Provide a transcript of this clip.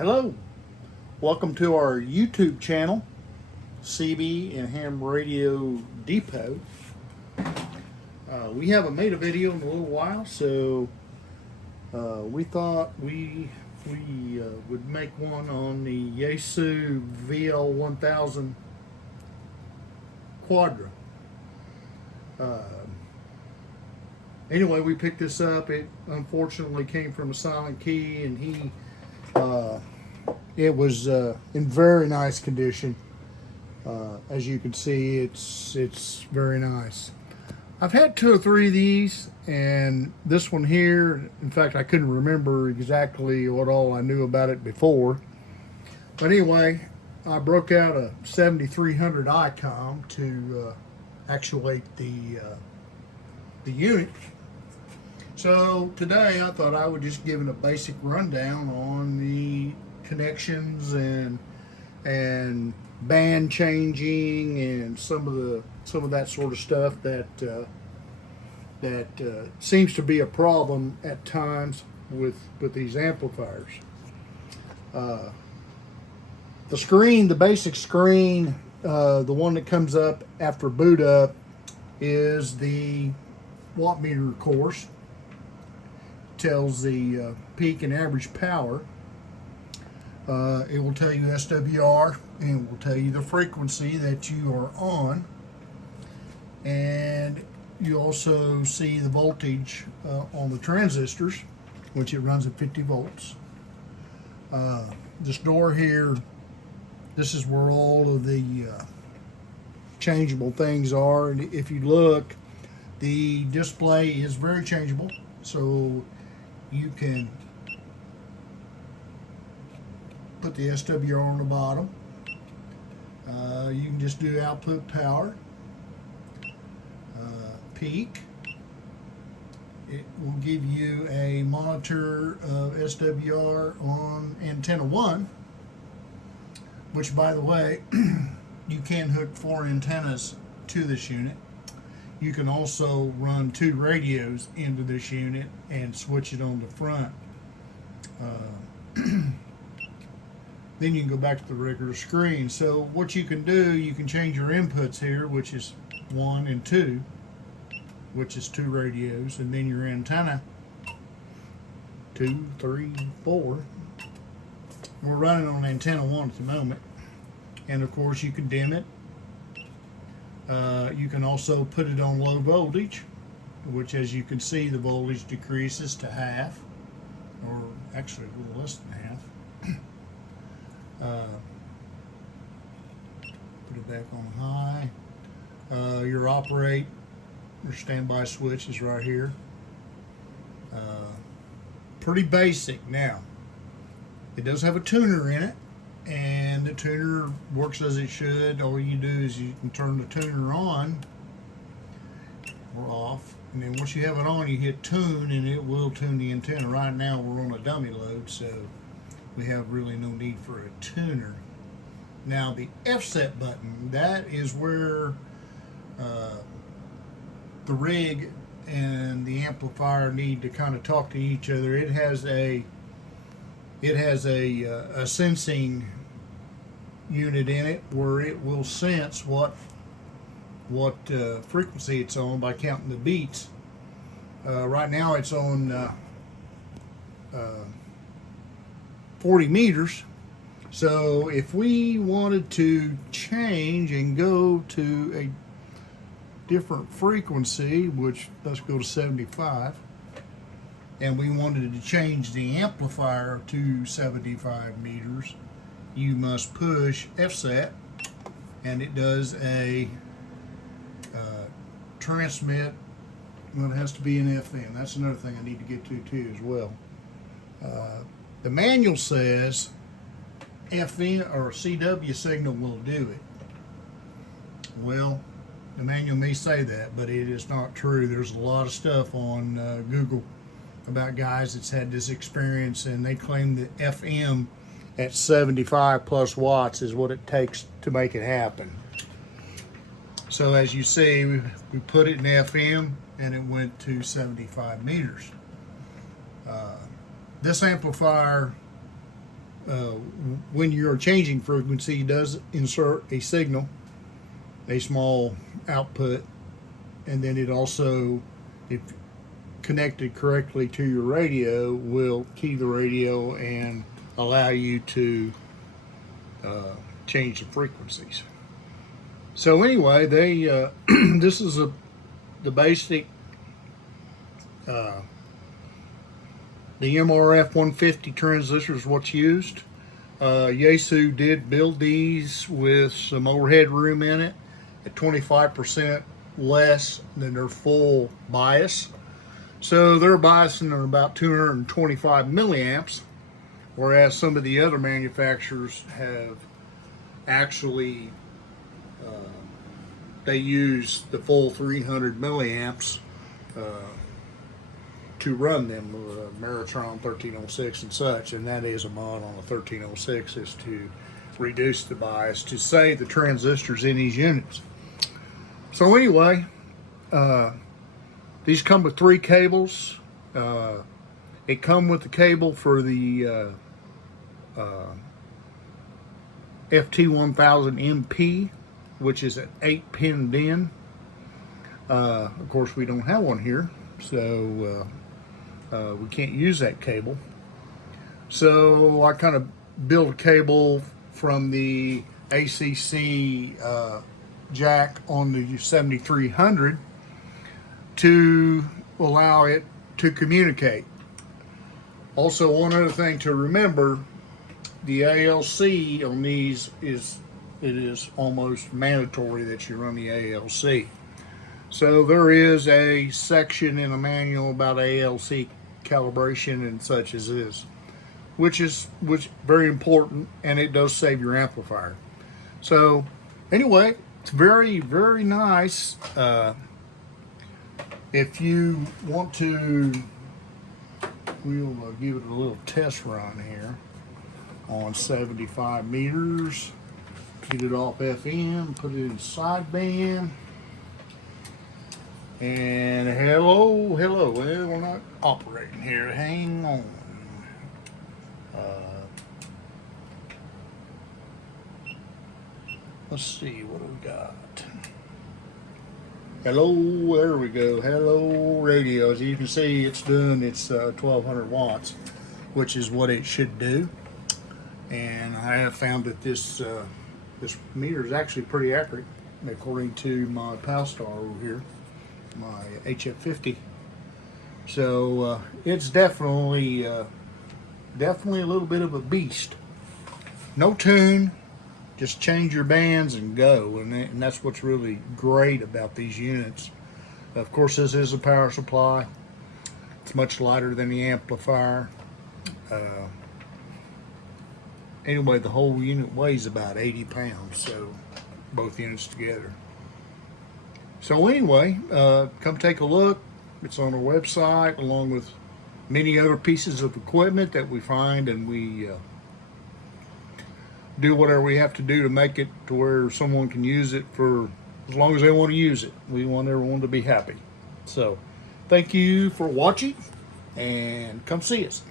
Hello, welcome to our YouTube channel, CB and Ham Radio Depot. We haven't made a video in a little while, so we thought we would make one on the Yaesu VL-1000 Quadra. Anyway, we picked this up. It unfortunately came from a silent key, and it was in very nice condition. As you can see, it's very nice. I've had 2 or 3 of these, and this one here, in fact, I couldn't remember exactly what all I knew about it before. But anyway, I broke out a 7300 ICOM to actuate the unit. So today I thought I would just give it a basic rundown on the connections and band changing and some of that sort of stuff that seems to be a problem at times with these amplifiers. The screen, the basic screen, the one that comes up after boot up, is the watt meter, of course. Tells the peak and average power. It will tell you SWR, and it will tell you the frequency that you are on, and you also see the voltage on the transistors, which it runs at 50 volts. This door here, this is where all of the changeable things are, and if you look, the display is very changeable, so you can put the SWR on the bottom. You can just do output power, peak. It will give you a monitor of SWR on antenna 1, which, by the way, you can hook 4 antennas to this unit. You can also run 2 radios into this unit and switch it on the front. Then you can go back to the regular screen. So what you can do, you can change your inputs here, which is 1 and 2, which is 2 radios, and then your antenna 2, 3, 4. We're running on antenna 1 at the moment, and of course you can dim it. You can also put it on low voltage, which, as you can see, the voltage decreases to half, or actually a little less than half. Put it back on high. Your standby switch is right here. Pretty basic. Now, it does have a tuner in it, and the tuner works as it should. All you do is you can turn the tuner on or off, and then once you have it on, you hit tune, and it will tune the antenna. Right now we're on a dummy load, so we have really no need for a tuner. Now the F-set button, that is where the rig and the amplifier need to kind of talk to each other. It has a sensing unit in it where it will sense what frequency it's on by counting the beats. Right now it's on 40 meters. So if we wanted to change and go to a different frequency, which let's go to 75, and we wanted to change the amplifier to 75 meters, you must push F-set, and it does a transmit. Well, it has to be an FM. That's another thing I need to get to too as well. The manual says FM or CW signal will do it. Well, the manual may say that, but it is not true. There's a lot of stuff on Google about guys that's had this experience, and they claim that FM at 75 plus watts is what it takes to make it happen. So as you see, we put it in FM, and it went to 75 meters. This amplifier when you're changing frequency, it does insert a signal, a small output, and then it also, if connected correctly to your radio, will key the radio and allow you to change the frequencies. So anyway, they this is the basic the MRF 150 transistor is what's used. Yaesu did build these with some overhead room in it at 25% less than their full bias. So they're biasing at about 225 milliamps, whereas some of the other manufacturers have actually they use the full 300 milliamps to run them, Meritron 1306 and such, and that is a mod on the 1306, is to reduce the bias to save the transistors in these units. So anyway, these come with 3 cables. It come with the cable for the FT1000MP, which is an 8-pin DIN. Of course, we don't have one here, so we can't use that cable. So I kind of built a cable from the ACC jack on the 7300 to allow it to communicate. Also, one other thing to remember, the ALC on these is almost mandatory that you run the ALC. So there is a section in a manual about ALC calibration and such as this, which very important, and it does save your amplifier. So anyway, it's very, very nice. If you want to, we'll give it a little test run here on 75 meters. Get it off FM, put it in sideband. And hello. Well, we're not operating here. Hang on. Let's see, what do we got? Hello, there we go. Hello, radio. As you can see, it's doing its 1200 watts, which is what it should do. And I have found that this meter is actually pretty accurate, according to my Palstar over here, my HF50. So it's definitely a little bit of a beast. No tune, just change your bands and go, and that's what's really great about these units. Of course, this is a power supply. It's much lighter than the amplifier. Anyway, the whole unit weighs about 80 pounds, so both units together. So anyway, come take a look. It's on our website, along with many other pieces of equipment that we find, and we do whatever we have to do to make it to where someone can use it for as long as they want to use it. We want everyone to be happy. So thank you for watching, and come see us.